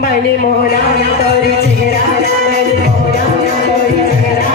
मैंने मोहना तोरी चेहरा मैंने मोहना तोरी चेहरा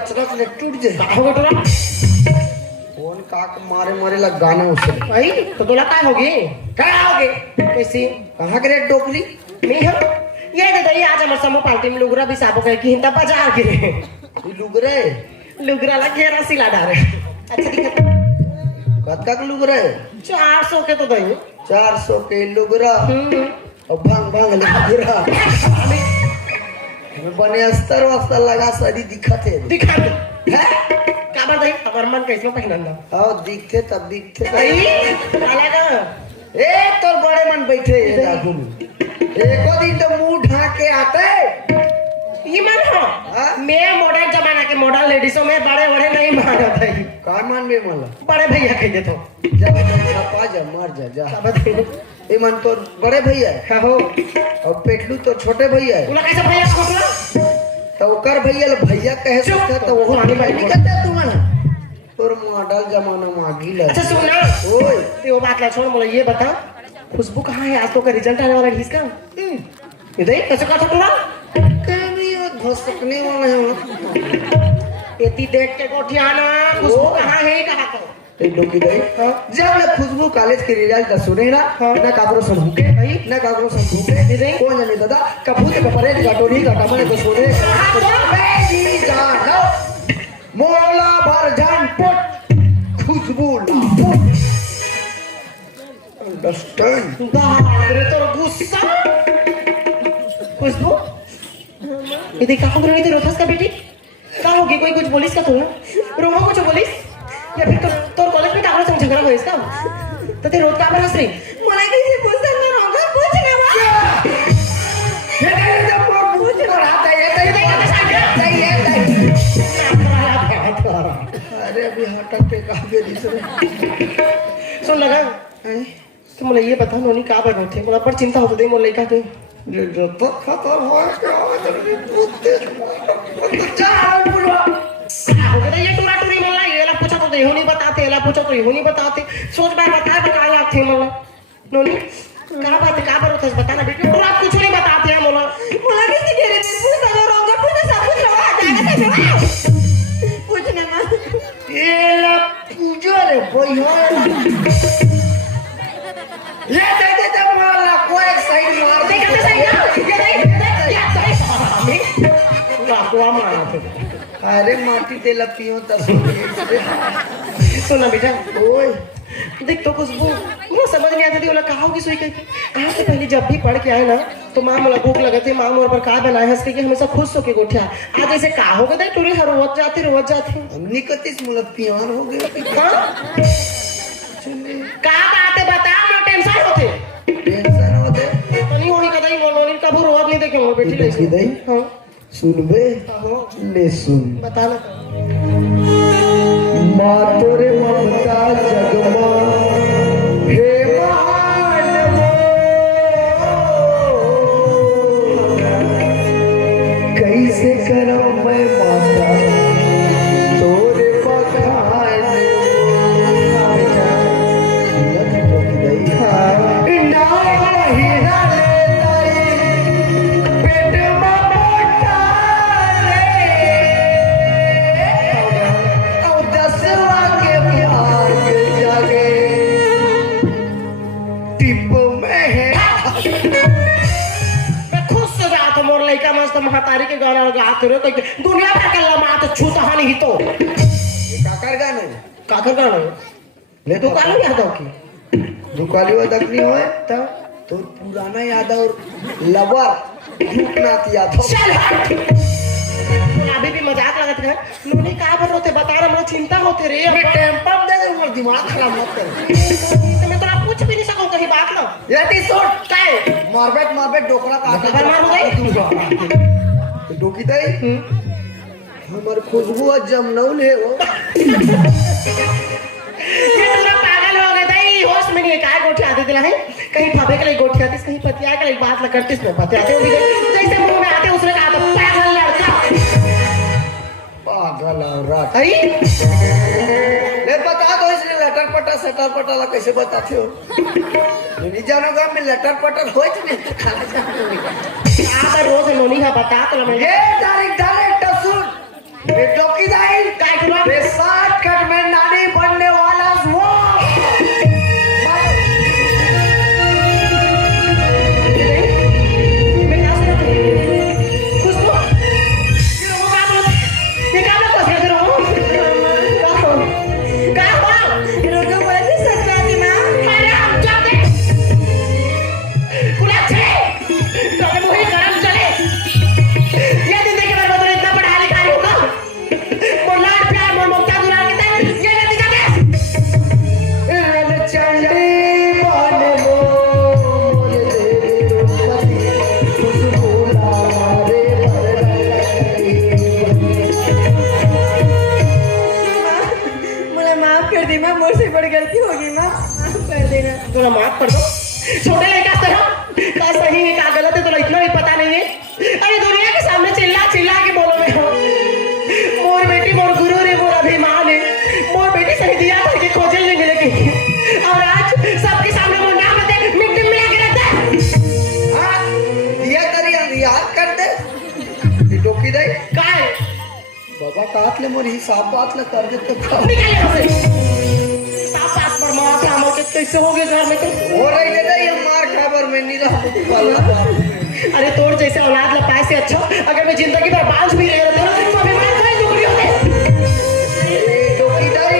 अचानक ले टूट जाए हो गया तोला कौन काक मारे मारे लग गाने उसे भाई तो तोला काय होगी क्या होगे कैसी कहाँ करे डोकली नहीं हो ये दे दई आज हमर समूह पार्टी में लुगरा भी साबो कह की हिंता बाजार गिरे ये लुगरे लुगरा ला घेरा सिला डारे अच्छा दिखत कद का लुगरे 400 के तो दई 400 के लुगरा और भांग भांग लुगरा हमें बने अस्तर वस्तर लगा सड़ी दिखत है है का बात है अगर मन कैसे पहनना आओ दिखते तब दिखते भाई काला का ए तोर बड़े मन बैठे ये लागू एको दिन तो मुंह ढाक के आते ये मन हो मैं मॉडर्न जमाना के मॉडर्न लेडीजों में बड़े बड़े नहीं मानत है का मान में मला बड़े भैया कह दे तो जा छपा जा मर जा जा का बात है ए मन तो बड़े भैया है हो और पेटलू तो छोटे भैया है तोला कैसे भैया खोटला तो ओकर भैया भैया कहे सकता तो वो आने भाई नहीं करता तू ना और मॉडल जमाना में आगी लग अच्छा सुन ना ओए ते वो बात ला छोड़ मुझे ये बता खुशबू कहाँ है आज तो का रिजल्ट आने वाला है इसका इधर कैसे का छोटला कभी घसकने वाला है एती देख के गोठियाना खुशबू कहाँ है कहाँ को ए डोकी दई जब ले खुशबू कॉलेज के रिजल्ट का सुने ना ना काकरो संभूके भाई ना काकरो संभूके कौन जाने दादा कपूत का परेड का टोरी का कमरे को सोने बेजी जानो मोला भर जान पट खुशबू ला अंडरस्टैंड बाप रे तो गुस्सा खुशबू ये देख कहाँ बोल रही थी रोथस का बेटी कहाँ होगी कोई कुछ बोलिस का तू रोमा कुछ बोलिस या फिर तो कॉलेज में कागज संग झगड़ा हुआ इसका तो ते रोज का पर हंस रही मला कैसे पूछता ना रोगा पूछ ना बा ये कहीं जब पूछ कर आता है ये अरे अभी हार्ट अटैक आ गया दूसरे सुन लगा तो मुझे ये बता नोनी कहाँ पर बैठे मुझे पर चिंता होती मोर लड़का के जो तो खतर हो क्या पूछते जा बोलो हो गया ये टूरा टूरी मोला ये ला पूछा तो ये नहीं बताते ये ला पूछा तो ये नहीं बताते सोच बार बता लाग थे मोला नोनी कहाँ बात कहाँ पर उठस बताना बेटी टूरा कुछ नहीं बताते हैं मोला मोला किसी के रे पूछ अगर रोंगा पूछ सब कुछ रहा जाएगा से पूछना ना ये ला पूछो रे कोई ये दे मोला कोई साइड मार दे के साइड ये दे को मारा थे अरे माटी तेला पियो तब सुना बेटा ओए देख तो खुशबू मुझे समझ नहीं आती थी बोला कहा होगी सोई कहीं कहाँ से पहले जब भी पढ़ के आए ना तो माँ मोला भूख लगे थे माँ मोर पर कहा बनाए हंस के हमेशा खुश होके गोठिया आज ऐसे कहा हो गए टूरी हर रोज जाते हमने कतिस मुला पियान हो गए हाँ कहा बातें बता मैं टेंशन होते तो नहीं होनी कदाई मोनोनी कभी रोज नहीं देखे मोर बेटी देखी दई हाँ सुनबे ले सुन बता ना माँ तोरे ममता जगमा हे महान कैसे करूं मैं माता तोरे बखान महतारी के गाना गाते रहो दुनिया भर के लमात छूता नहीं तो काकर गाणं काकर गाणं ले तू कालो यादव की दुकालीवर दखनी होय तर तो पुराना यादव लवर भूतनाथ यादव चल हट अभी भी मजाक लगत है नोनी का बोल रहे थे बता रहा मुझे चिंता होती रे मैं टेम्पर दे दे मोर दिमाग खराब मत कर तो मैं तोरा कुछ भी नहीं सकूं कहीं बात ना याती सोड काय मारबेट डोकरा का डोकरा मार गई? डोकी दई हमर खुशबू जमनौल है वो ये तोरा पागल हो गए थे होश में नहीं है काय गोठी आती दिला है कहीं फबे के लिए गोठी आती कहीं पतिया के लिए बात ल करती इसमें पतियाते हो जैसे मुंह में आते उसने कहा तो पागल लड़का पागल औरत आई ले बता दो इसने लटर पटर सटर पटर ला कैसे बताते हो नहीं जानूंगा मैं लटर पटर होय नहीं तो खाना जानूंगा आप रोज नोनी का बता तो मैं ये डायरेक्ट सुन ये डोकी दाई काय करूं ये 60 कट में नानी बनने वाला वो मैं क्या सुन खुश तो ये वो काम ये काम को से करो का हो रोको बोले सत्याती ना अरे हम जाते कुला छे तो मुझे गरम चले ये दिन देखे बार बदले इतना पढ़ा लिखा होगा मोला प्यार मोर ममता दुरा के ये नतीजा दे एल चंडी बन लो मोरे देवी खुशबू लारे मुझे माफ कर दी माँ मुझसे बड़ी गलती होगी माँ माफ कर देना तोला माफ कर दो छोटे लड़का तरह का सही है का गलत है तोला इतना भी पता नहीं है अरे दुनिया के सामने चिल्ला चिल्ला के बोलो मैं मोर बेटी मोर गुरु रे मोर अभिमान है मोर बेटी सही दिया भर के खोजल नहीं मिलेगी और आज सबके सामने मोर नाम दे मिट्टी में लग रहता है हां दिया करी याद कर दे ये डोकी दाई काय बाबा काट ले मोर हिसाब बात ले कर दे तो निकल यहाँ से साफ साफ पर मार के हमर के कैसे हो गए घर में तो हो रही ले दे ये मार खबर में नहीं रहा अरे तोड़ जैसे औलाद ला पाए से अच्छा अगर मैं जिंदगी भर बांझ भी रह रहता तो अभिमान कोई दुखड़ी होते ये डोकी दाई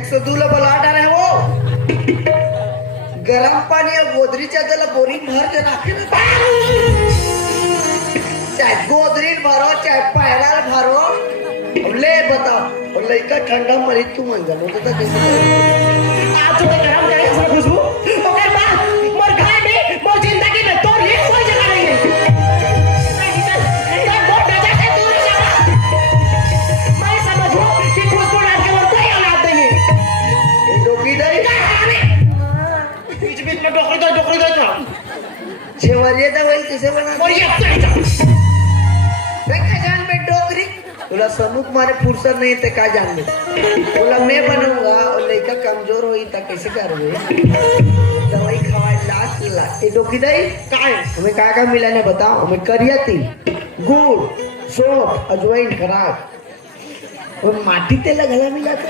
102 ला बला डाले वो गरम पानी और गोदरी चादर बोरी भर के रखे ना चाहे गोदरी भरो चाहे पैराल भरो अब ले बताओ और लड़का ठंडा मरी तू मन जानो तो कैसे आज जो गरम करे उसमें खुशबू ओकर बाद मोर घर में मोर जिंदगी में तोर लिए कोई जगह नहीं है तो बहुत नजर से दूर जा मैं समझो कि खुशबू डाल के मोर कोई औलाद नहीं है ये डोकी दाई बीच बीच में डोकरी दो छेवरिया दवाई कैसे बना और ये का जान में डोगरी बोला समुख मारे फुर्सत नहीं थे का जान में बोला मैं बनूंगा और लड़का कमजोर होई त कैसे करबे दवाई खवाए लाख ये डोकी दाई काय हमें का मिला ने बताओ हमें करियती गुड़ सौंफ अजवाइन खराब और माटी तेल गला मिलाते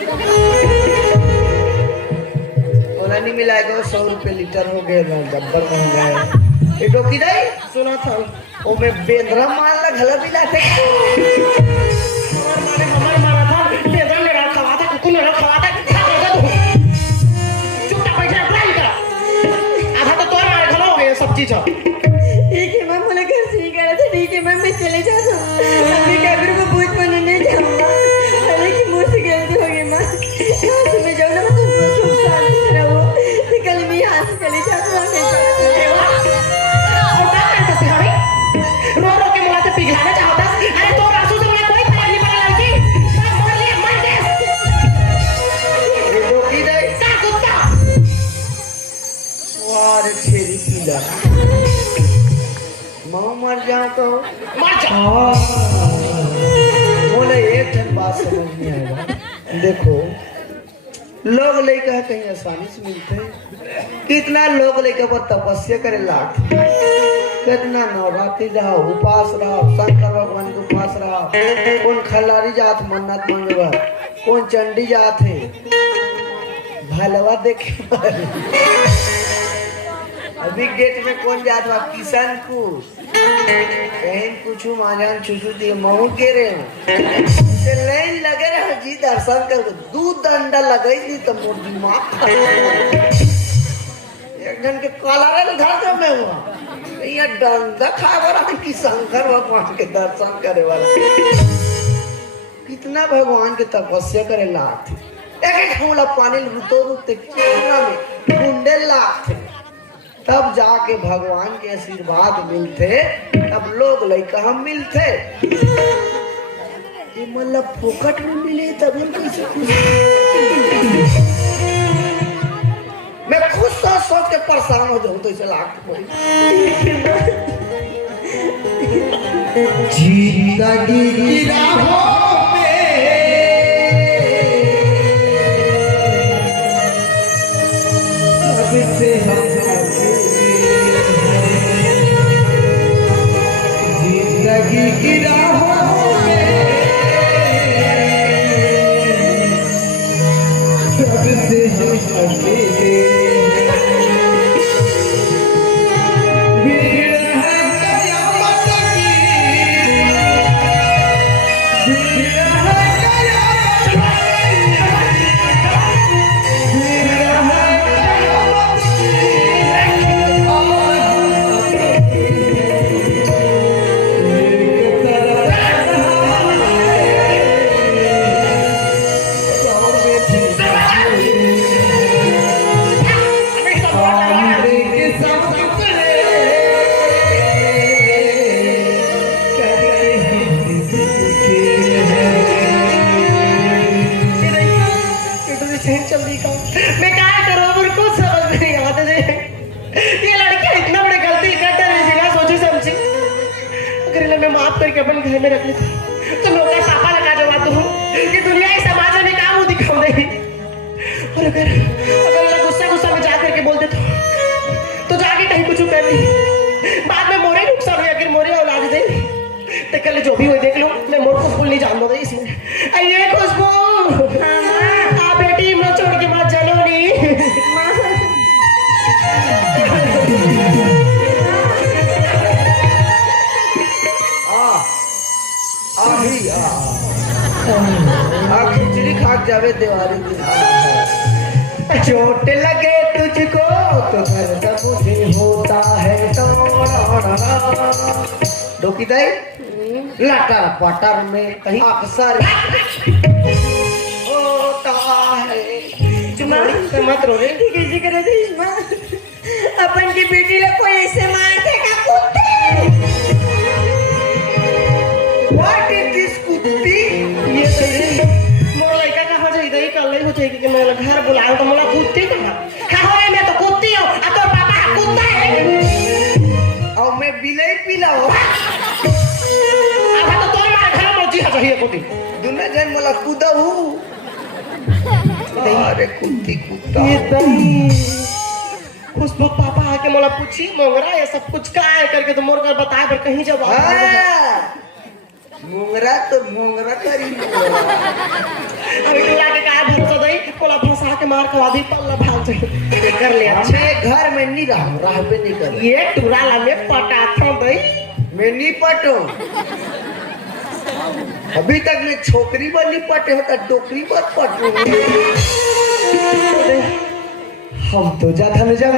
बोला नहीं मिलाएगा 100 रुपए लीटर हो गए ना गब्बर महंगा है ये डोकी दाई सुना था ओ मैं बेंद्रा माल ला गला मिलाते हमारे मारा था बेदर ने रखा हुआ था कुकुन ने रखा हुआ था चुपचाप बैठ जा ट्राई कर आधा तो तोड़ मारे खलो हो गए सब चीज ठीक है मैम मुझे घर से ही कह रहा था ठीक है मैम मैं चले जाता हूँ अभी कैमरे को भूत बनने जाऊँगा हालांकि मुझसे गलती हो गई माँ यहाँ से मैं जाऊँ ना मैं तुमको सुख शांति से रहूँ कल मैं यहाँ से चले जाता हूँ और क्या करते थे हमें रो रो के मुँह से पिघलाना चाहता अरे तो आंसू से मुझे कोई फर्क नहीं पड़ा लड़की सब मोर लिए मर दे ये डोकी दाई का कुत्ता वाह छेरी पीला मां मर जाओ तो मर जा बोले एक ठन बात समझ नहीं आएगा देखो लोग लड़का कहीं आसानी से मिलते हैं कितना लोग लड़का पर तपस्या करे लाख कितना नवरात्रि रहा उपास रहा शंकर भगवान के उपास रहा कौन खलारी जात मन्नत मंगवा कौन चंडी जात है भलवा देखे अभी डेट में कौन जात हुआ किसान को कहीं कुछ माजान छुछू दिए महू के रहे दर्शन कर दू डंडा लगई थी तो मोर दिमाग एक जन के कॉलर धर दे मैं हुआ ये डंडा खा वाला कि शंकर भगवान के दर्शन करे वाला कितना भगवान के तपस्या करे लाथ एक एक फूला पानी रुतो रुते कितना में गुंडे लाथ तब जाके भगवान के आशीर्वाद मिलते तब लोग लइका हम मिलते ये मतलब फोकट में मिले तब हम कैसे खुश मैं खुद सोच के परेशान हो जाऊं तो इसे लाख कोई जिंदगी की राहों में सबसे हम जिंदगी की राहों में सबसे हम अपन घर में रख लेते तो लोग का पापा लगा जवाब दूं कि दुनिया इस समाज में क्या मुंह दिखाऊं दे और अगर मैं गुस्सा में जा करके बोल दे तो जाके कहीं कुछ कर ली बाद में मोरे नुकसान हुई अगर मोरे औलाद दे तो कल जो भी हो देख लो मैं मोर को फूल नहीं जान दूंगा इसमें ये खुशबू आ बेटी मैं छोड़ के मत चलो नहीं खिचड़ी खा जावे दिवाली की चोट लगे तुझको तो दर्द मुझे होता है डोकी दाई लटर पटर में कहीं अक्सर होता है मत रो रे किसी करे थे अपन की बेटी लोग कोई ऐसे मारते का कुत्ते What is this कुत्ती ये सही मोर लड़का कहाँ जाए इधर ही कल नहीं हो जाएगी कि मैं घर बुलाऊं तो मोला कुत्ती कहाँ है मैं तो कुत्ती हूँ आ तो पापा कुत्ता है और मैं बिलाई पिलाओ अब तो तुम मार घर में जी चाहिए कुत्ती दुनिया जन मोला कूदा हूँ अरे कुत्ती कुत्ता ये दही खुशबू पापा आके मोला पूछी मोंगरा ये सब कुछ का है करके तो मोर कर बताए पर कहीं जब मोंगरा तो मोंगरा करी अभी टूला के काय भरोसा दई कोला फंसा के मार खवा दी पल्ला भाग जाए कर ले मैं घर में नहीं रहूं राह पे नहीं कर ये टूला ला में पटा था दई मैं नहीं पटो अभी तक मैं छोकरी वाली पटे होता डोकरी पर पटू हम तो जाता न जा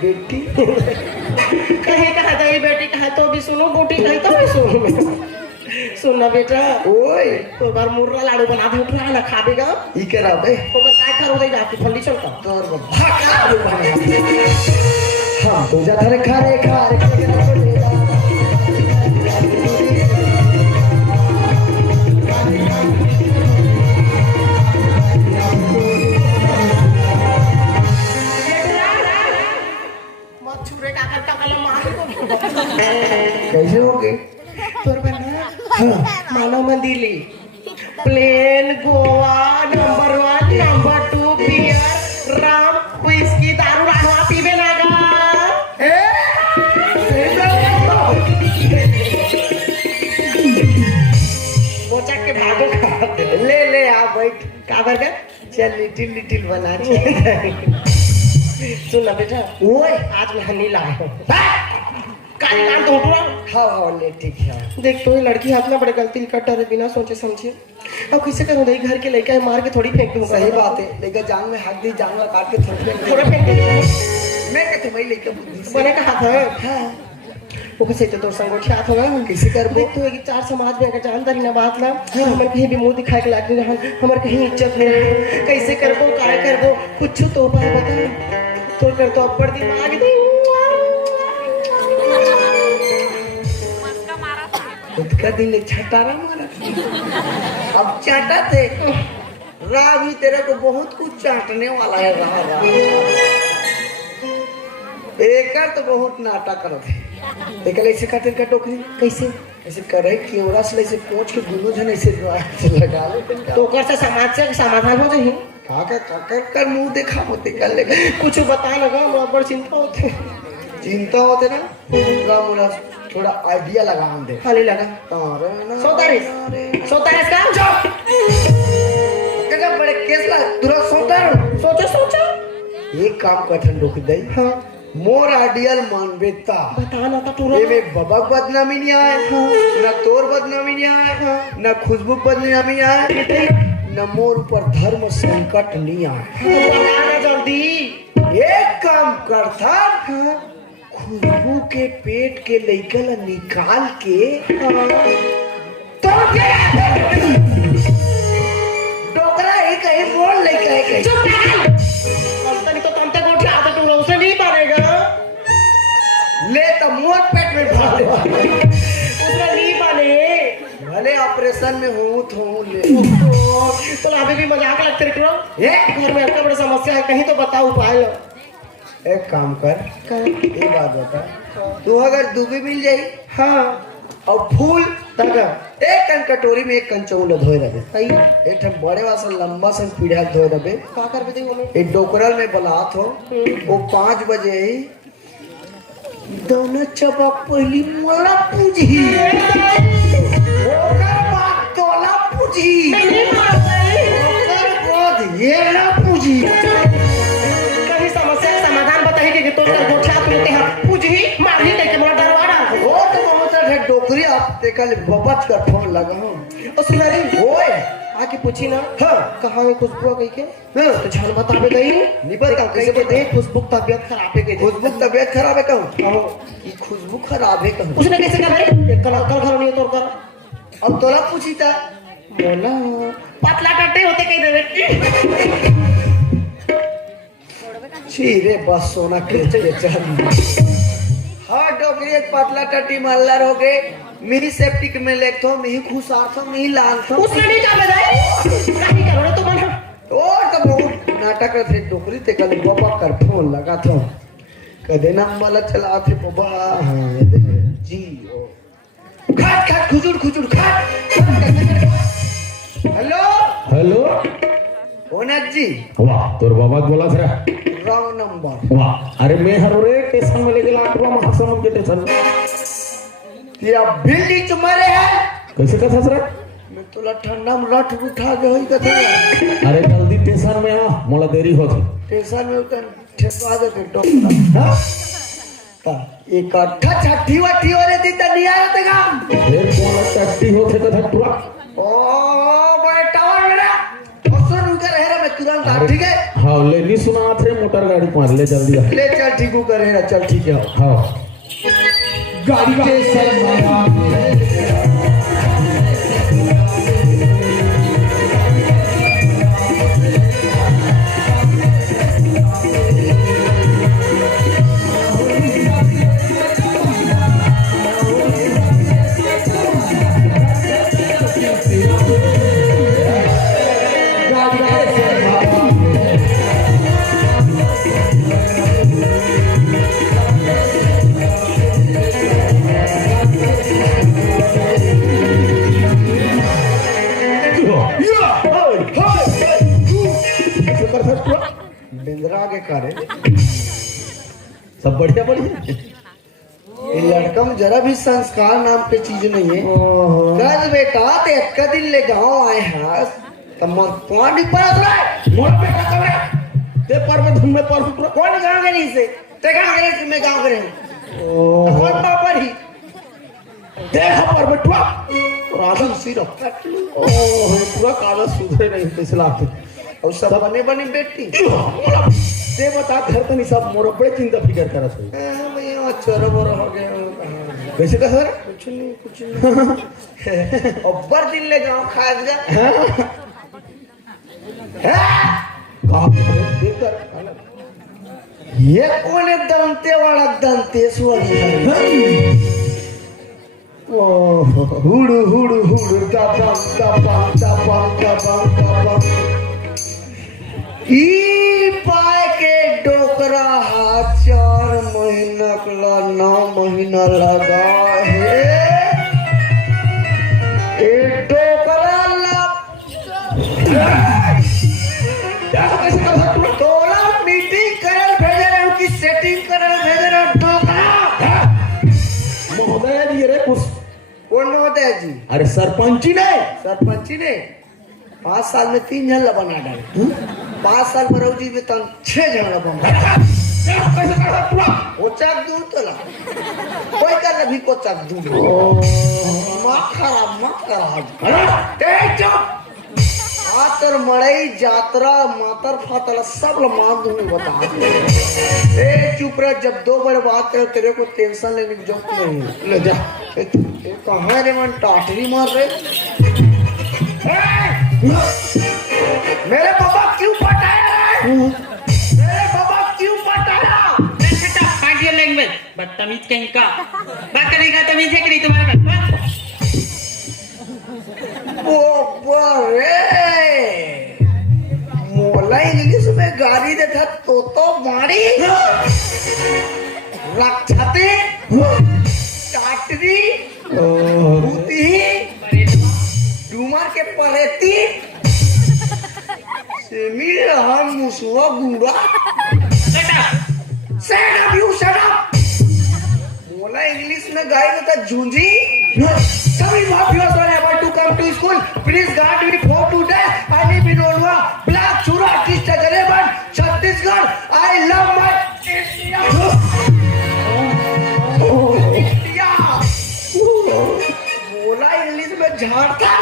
बेटी कहीं कहा जाए बेटी कहा तो भी सुनो बूटी कहीं तो भी सुनो सुनना बेटा ओए तो बार मुर्रा लाडू बना दे उठा ना खा देगा ई करा बे तो मैं काय करो दे जाके फली चलता तोर भागा लाडू बना हां तो जा थारे खा रे कैसे हो गए तोर बना मानव मंदिर प्लेन गोवा नंबर 1 नंबर 2 बैठ का बर्गर चल लिटिल लिटिल बना सुन ना बेटा ओए आज मैं हनी लाया हूँ काली कान तो उठा हाँ ले ठीक है देख तो ये लड़की हाथ में बड़े गलती कट रहे बिना सोचे समझे अब किसे करूँ नहीं घर के लड़का मार के थोड़ी फेंक दूँ सही बात है लेकिन जांग में हाथ दी जांग में काट के थोड़ा फेंक दूँ मैं क्या तुम्हें लेके बुद्धि से बने का हाथ है हाँ वो कैसे तो संगोठी हाथ होगा किसी कर देख तो एक चार समाज में अगर जानता ही ना बात ना हमारे कहीं भी मुंह दिखाए के लायक नहीं रहन हमारे कहीं इज्जत नहीं रहे कैसे करबो काय करबो कुछ तो उपाय बता तो कर तो अब्बड़ दिमाग दे खुद का दिल छटारा मारा अब चाटा थे राह भी तेरे को बहुत कुछ चाटने वाला है राह एक तो बहुत नाटक करते देख ऐसे खातिर का टोकरी कैसे ऐसे करे क्यों से ऐसे पोंछ के दोनों जन ऐसे लगा ले तो कर से समाज से समाधान हो जाही काका काका कर मुंह देखा होते कर ले कुछ बता लगा हमरा बड़ चिंता होते चिंता होते ना रामुरा थोड़ा आइडिया लगा हम दे खाली लगा अरे ना सोतारिस का चुप क्या बड़े केस ला तुरा सोतार सोचो सोचो एक काम कठन रोक दे हाँ मोर आइडियल मानवेता बता ना तो तू ये में बबक बदनामी नहीं आए ना तोर बदनामी नहीं आए ना खुशबू बदनामी आए न मोर पर धर्म संकट नहीं आए बता ना जल्दी एक काम करता खुशबू के पेट के लइकल निकाल के तो डोकरा ही कहीं बोल लइका है कहीं चुप रह नहीं तो तम तक उठा तो तू उसे नहीं बनेगा ले तो मोर पेट में भर दे उसमें नहीं बने भले ऑपरेशन में हूँ तो ले तो अभी भी मजाक लगते रहो ये घर में इतना बड़ी समस्या है कहीं तो बताओ उपाय लो एक काम कर ये बात बता तू अगर दूबी मिल जाई हाँ और फूल तक एक कन कटोरी में एक कन चौल धोए रहे सही एक ठन बड़े वाला लंबा सन पीढ़ा धोए रहे का कर दे वो एक डोकरल में बलात हो वो 5 बजे ही दोनों चपक पहली मोला पूजी ओकर बाद तोला पूजी ओकर बाद ये ना पूजी कहीं समस्या का समाधान बताइए कि तो कर गोठा तुमते हैं पूछ ही मार ही के मोर दरवाजा वो तो बहुत है डोकरी आप देखल बबच का फोन लगा हूं ओ सुनारी ओए आके पूछी ना हां कहां में खुशबू गई के हां तो जान बतावे गई निबर का कैसे कैसे देख खुशबू तबीयत खराब है गई खुशबू तबीयत खराब है कहूं ये खुशबू खराब है कहूं उसने कैसे कहा भाई कल कल घर नहीं तोड़ कर अब तोला पूछी था बोला पतला टट्टे होते कहीं देवे छी रे बस सोना के चल हाँ डोकरी एक पतला टट्टी मल्लर हो गए मिही सेप्टिक में लेक थो मिही खुशार थो मिही लाल थो उसने नहीं कहा भाई कहीं करो तो बना और तो बहुत नाटक थे डोकरी ते कल बाबा कर फोन लगा थो कदे ना मला चला थे बाबा हाँ जी ओ खाट खाट खुजूर खुजूर खाट हेलो हेलो ओनत जी वाह तोर बाबा बोला था रॉन्ग नंबर वाह अरे मैं हर रे स्टेशन में लेके लाटवा महासमुंद के स्टेशन ये बिल्डिंग तुम्हारे है कैसे कथा सर मैं तोला ठंडा में रट उठा के होई कथा अरे जल्दी स्टेशन में आ मोला देरी होत स्टेशन में उतर ठेपा दे के डॉक्टर हां एक अट्ठा छठी वठी वाले दिन तो नहीं आया थे काम फिर कौन टट्टी होते कथा पूरा ओ बड़े टावर मेरा ऑप्शन उनका रह रहा मैं तुरंत आ ठीक है हाँ ले नहीं सुना थे मोटर गाड़ी मार ले जल्दी आ ले चल ठीक हो करे ना चल ठीक है हाँ गाड़ी के सरमाया बिंद्रा के करे सब बढ़िया बढ़िया ये लड़का में जरा भी संस्कार नाम की चीज नहीं है कल बेटा ते एक दिन ले गांव आए हैं तब पानी पड़ा रे मोर बेटा करे ते पर में धुन में पर टुरा कौन गांव के नहीं से ते गांव के नहीं मैं गांव के रहूं ओ और पापा ही देह पर में टुरा राधा सिर ओ टुरा काला सुधरे नहीं पिछला के और सब बने बने बेटी ते बता घर तनी सब मोर बड़े चिंता फिकर करत हो मैं चोर बोर हो गया कैसे का सर कुछ नहीं अब्बर दिन ले गांव खास गा का देख कर ये कौन है दंते वाला दंते सुअर ओ हुडू हुडू हुडू दबंग दबंग दबंग दबंग दबंग ई पाए के डोकरा हाथ 4 महीना कला 9 महीना लगा है ए डोकरा तोला मीटिंग करल भेजे रहे की सेटिंग करल भेजे रहे डोकरा महोदय जी रे कुछ कौन होता है जी अरे सरपंची ने सरपंची ने 5 साल में 3 जन बना डाले 5 साल में रौजी में तन 6 जन बना कैसे कर टुरा कोचाक दूर तो ला कोई कर भी कोचाक दूर मत खराब अरे ए चुप आतर मड़ई जात्रा मातर फातला सब मार दूंगी बता ए चुप रह जब 2 बड़े बात करे तेरे को टेंशन लेने की जरूरत नहीं ले जा कहाँ रे मन टाटरी मार रहे मेरे पापा क्यों पटाया मेरे पापा क्यों पटाया लैंग्वेज बदतमीज कहीं का बात करेगा तमीज है कि नहीं तुम्हारे पास वो बरे मोला इंग्लिश में गाड़ी देखा तो मारी रक्षाते टाटरी भूती डूमर के पलेती सेमिल हम मुसुआ गुड़ा Shut up, you shut up! बोला इंग्लिश में गाय बता झुंझी सभी माफियोज वाले about to come to school please guard me for today I live in Olwa black chura artist Jaleban Chhattisgarh I love my India India बोला English में झाड़ता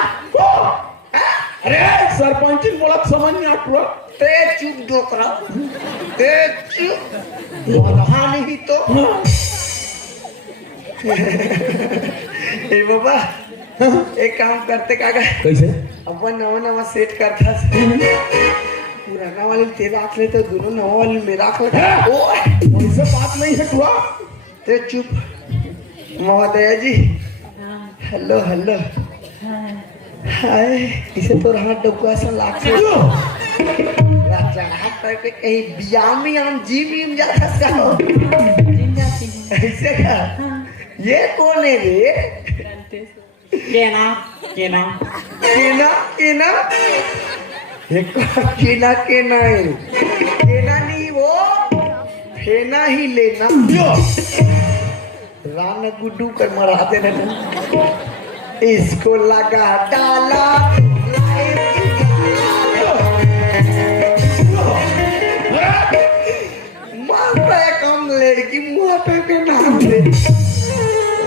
अरे सरपंची बोला समझ नहीं टुरा ते चुप डोकरा ते चुप वधा नहीं तो ए बाबा एक काम करते काका कैसे अपन नवा सेट करता पुराना वाले ते रख ले तो दोनों नवा वाले में रख ले ओ ऐसे बात नहीं है टुरा ते चुप महोदय जी हेलो हेलो हाय इसे तो हाथ डबका सा लाख राजा हाथ पैर पे कहीं बियाम में हम जिम जाता था ऐसे का ये कौन है रे केना केना केना केना एक केना केना है केना नहीं वो फेना ही लेना रान गुड्डू कर मराते रहते इसको लगा डाला कम लड़की मुँह पे नाम दे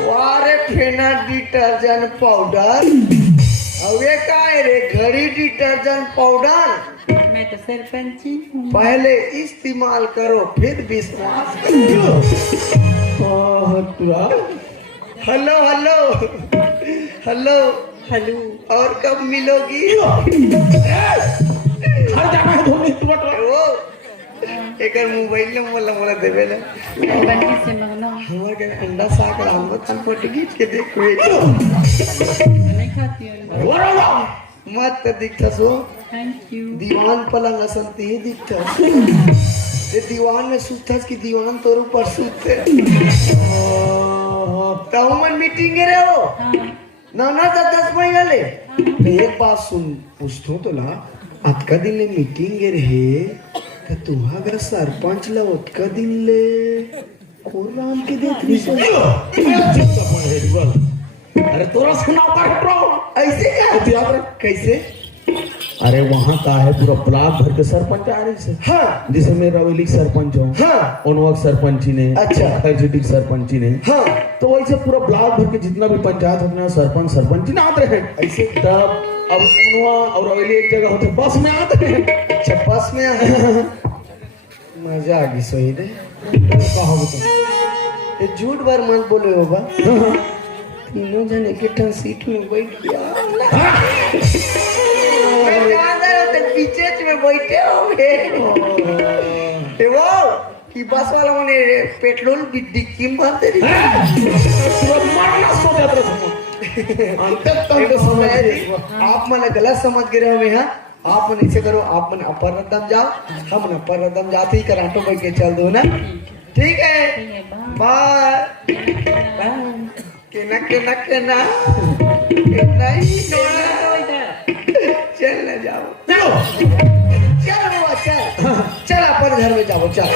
वारे फेना डिटर्जेंट पाउडर अवे का है रे घड़ी डिटर्जेंट पाउडर मैं तो सरपंची हूँ पहले इस्तेमाल करो फिर विश्वास करो टुरा हेलो हेलो हेलो हेलो और कब मिलोगी घर जाना है धोनी टुरा वो एक मोबाइल में मोला देवे ले बंटी से मंगना हमर के अंडा साग राम तन को टिकट के देख नहीं खाती हूँ मत दिखता सो थैंक यू दीवान पलंग असंती ही दिखता ये दीवान में सुतस की दीवान तोर ऊपर सुते तहुमन मीटिंग रे हो ना 10 महीना ले एक बात सुन पूछतो तो ला अतका दिन ले मीटिंग रे तो तुम्हारा सरपंच ला उतका दिन ले कोराम के देखनी सो अरे तोरा सुना पर टुरा ऐसे क्या याद रख कैसे अरे वहाँ का है पूरा ब्लॉक भर के सरपंच आ रही से हाँ जिसे मैं रवेली सरपंच हूँ हाँ उनवक सरपंची ने अच्छा। खैरसिटी सरपंची ने हाँ तो वैसे पूरा ब्लॉक भर के जितना भी पंचायत होते सरपंच सरपंची ना आते हैं ऐसे तब अब उनवा और रवेली एक जगह होते बस में आते हैं अच्छा बस में मजा आ गई सोई रे कहो तुम ये झूठ बार मत बोले होगा तीनों जन एक ही सीट में बैठ गया पीछे में बैठे होंगे ए वो कि बस वाला मैंने पेट्रोल भी डिक्की मारते पूरा मारना सोचा था आप मैंने गलत समझ गिरे हो यहाँ आप मन ऐसे करो आप मन अपर रदम जाओ हम न अपर रदम जाते ही कराटो बैठ के चल दो ना ठीक है बाय केना केना केना नहीं चल ना जाओ चलो चल बाबा चल चल अपन घर में जाओ चल